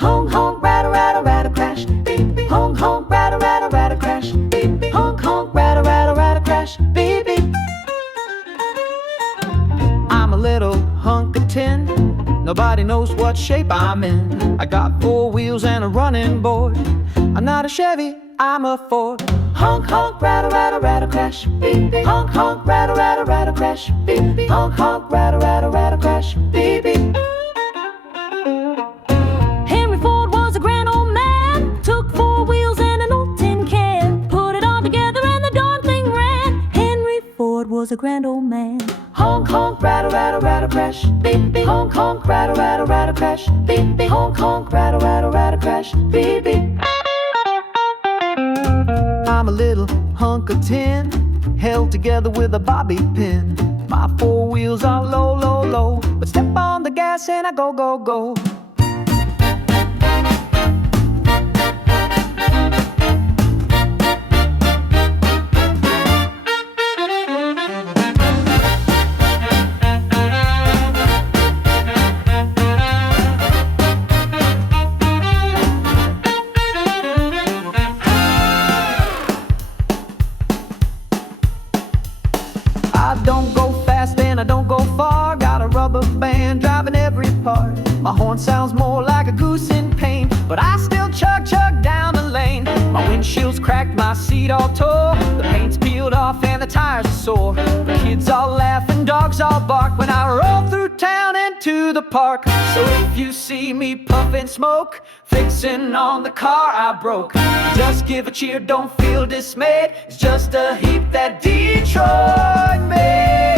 Honk, honk, rattle, rattle, rattle, crash. Beep, beep. Honk, honk, rattle, rattle, rattle, crash. Beep, beep. Honk, honk, rattle, rattle, rattle, crash. Beep, beep. I'm a little hunk of tin. Nobody knows what shape I'm in. I got 4 wheels and a running board. I'm not a Chevy, I'm a Ford. Honk, honk, rattle, rattle, rattle, crash. Beep, beep. Honk, honk, rattle, rattle, rattle, crash. Beep, beep. Honk, honk, rattle, rattle, rattle, crash. Beep, beep. Henry Ford was a grand old man. Took 4 wheels and an old tin can. Put it all together and the darn thing ran. Henry Ford was a grand old man. Honk, honk, rattle, rattle, rattle, crash. Beep, beep. Honk, honk, rattle, rattle, rattle, crash. Beep, beep. Honk, honk, rattle, rattle, rattle, crash. Beep, beep. I'm a little hunk of tin, held together with a bobby pin. My 4 wheels are low, low, low, but step on the gas and I go, go, go. I don't go fast and I don't go far. Got a rubber band driving every part. My horn sounds more like a goose in pain, but I still chug, chug down the lane. My windshield's cracked, my seat all tore. The paint's peeled off and the tires are sore. The kids all laugh and dogs all bark when I roll through town and to the park. So if you see me puffin' smoke, fixin' on the car I broke, just give a cheer, don't feel dismayed. It's just a heap that Detroit made.